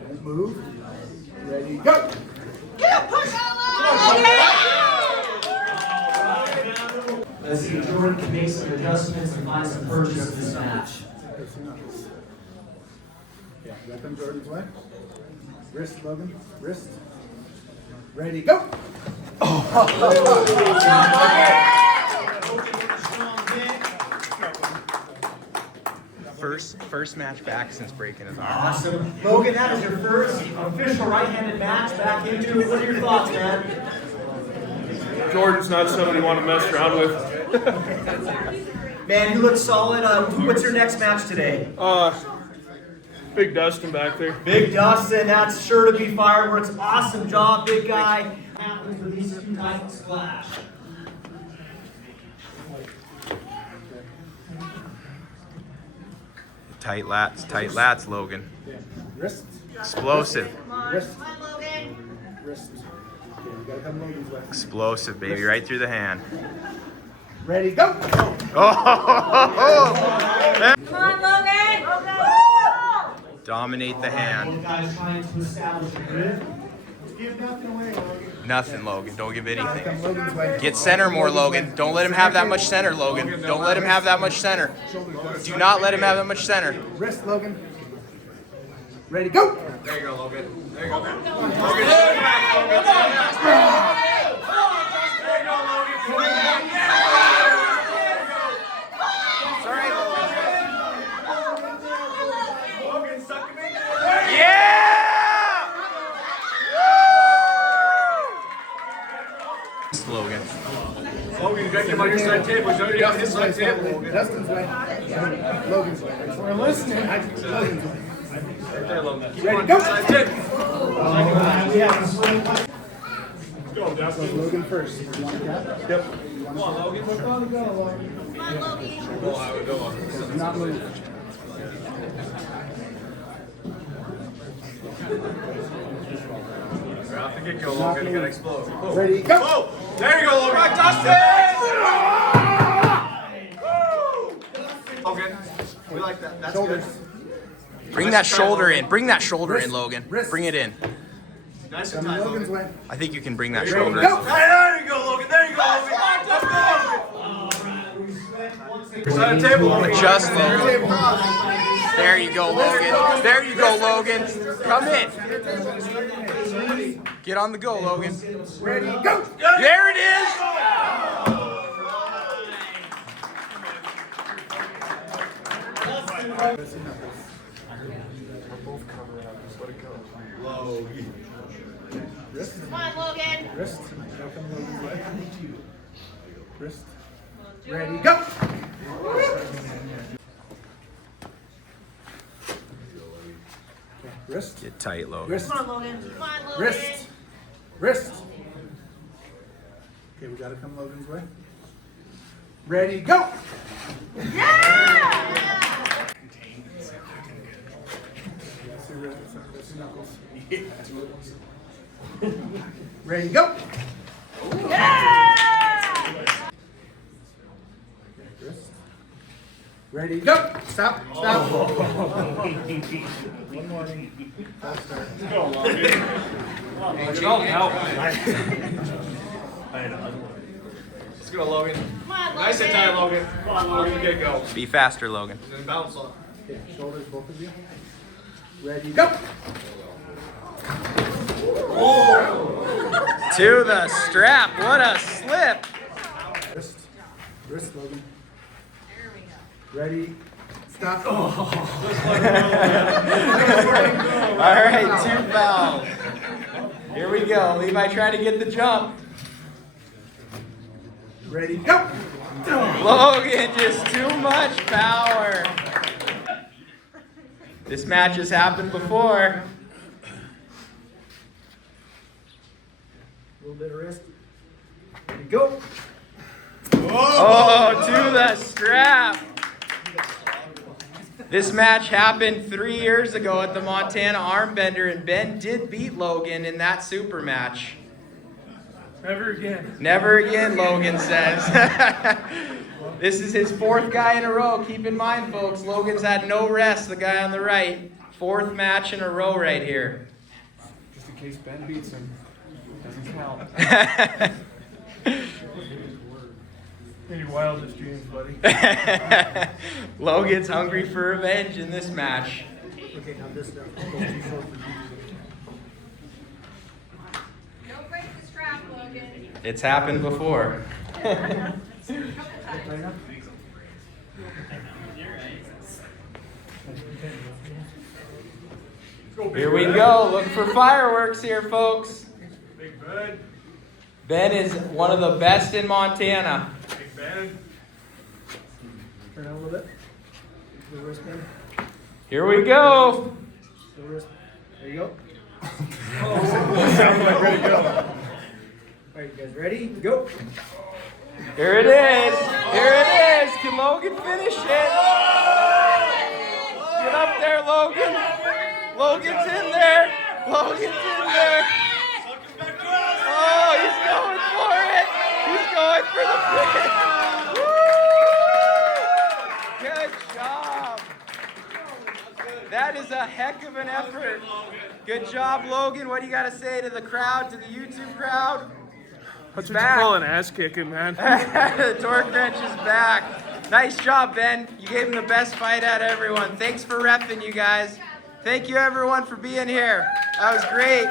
Don't move. Ready, go! Yeah, push! Let's see if Jordan can make some adjustments and find some purchase in this match. Yeah, let them Jordan's way. Wrist, Logan. Wrist. Ready, go! First match back since breaking his arm. Awesome. Logan, that is your first official right-handed match back into it. What are your thoughts, man? Jordan's not somebody you want to mess around with. Man, you look solid. What's your next match today? Big Dustin back there. Big Dustin, that's sure to be fireworks. Awesome job, big guy. Happens with these two titles clash. Tight lats, Logan. Wrist. Explosive. Wrist. Come on, Logan. Wrist. Okay, we gotta come Logan's way. Explosive, baby, right through the hand. Ready, go! Oh! Come on, Logan. Dominate the hand. Both guys trying to establish a grip. Give nothing away, Logan. Nothing, Logan. Don't give Come anything. Logan's way. Get center more, Logan. Don't let him have that much center, Logan. Don't let him have that much center. Do not let him have that much center. Wrist, Logan. Ready, go! There you go, Logan. There you go. Logan. Logan, you got him on your side table. He's already on his side table. Dustin's way. Logan's way. We're listening. Logan's way. Right there, Logan. Ready, go! Side table. We have a swing. Go, Dustin. Logan first. Yep. Come on, Logan. Come on, Logan. Go, I would go on. Not move. Off the get-go, Logan. You gotta explode. Oh. Ready, go! Oh, there you go, Logan. Right, Dustin! Logan, we like that. That's Shoulders. good. Bring that shoulder in. Bring that shoulder in, Logan. Bring it in. Nice and Come tight, Logan's Logan. way. I think you can bring that Ready, shoulder go! in. There you go, Logan. There you go, Logan. Your side of the table, Logan. Adjust, Logan. There you go, Logan. There you go, Logan. Come in. Get on the go, Logan. Ready, go! There it is. Wrist. Come on, Logan. Wrist. Come Logan's way. Wrist. Ready, go! Wrist. Get tight, Logan. Wrist. Come on, Logan. Come on, Logan. Wrist. Wrist. Okay, we gotta come Logan's way. Ready, go! Yeah! Ready, go! Yeah! Wrist. Ready, go! Stop, stop. One morning. False start. Go, Logan. Help. Let's go, Logan. Come on, Logan. Nice and tight, Logan. Come on, Logan. Get go. Be faster, Logan. Then bounce on. Okay, shoulders, both of you. Ready, go! To the strap. What a slip. Wrist. Wrist, Logan. Ready, stop. All right, 2 fouls. Here we go. Levi trying to get the jump. Ready, go! Logan, just too much power. This match has happened before. A little bit of wrist. Ready, go. Oh, to the strap. This match happened 3 years ago at the Montana Armbender, and Ben did beat Logan in that super match. Never again. Never again, Logan says. This is his 4th guy in a row. Keep in mind, folks, Logan's had no rest, the guy on the right. 4th match in a row right here. Just in case Ben beats him. Doesn't count. In your wildest dreams, buddy. Logan's hungry for revenge in this match. Okay, now this stuff. Don't break the strap, Logan. It's happened before. Here we go. Look for fireworks here, folks. Big Ben. Ben is one of the best in Montana. Big Ben. Turn out a little bit. The wristband. Here we go. The wrist. There you go. Sounds like ready to go. All right, you guys ready? Go. Here it is. Here it is. Can Logan finish it? Get up there, Logan. Logan's in there. Logan's in there. Oh, he's going for it. He's going for the finish. Woo! Good job. That is a heck of an effort. Good job, Logan. What do you got to say to the crowd, to the YouTube crowd? That's what you call an ass kicking, man. The torque wrench is back. Nice job, Ben. You gave him the best fight out of everyone. Thanks for repping, you guys. Thank you, everyone, for being here. That was great.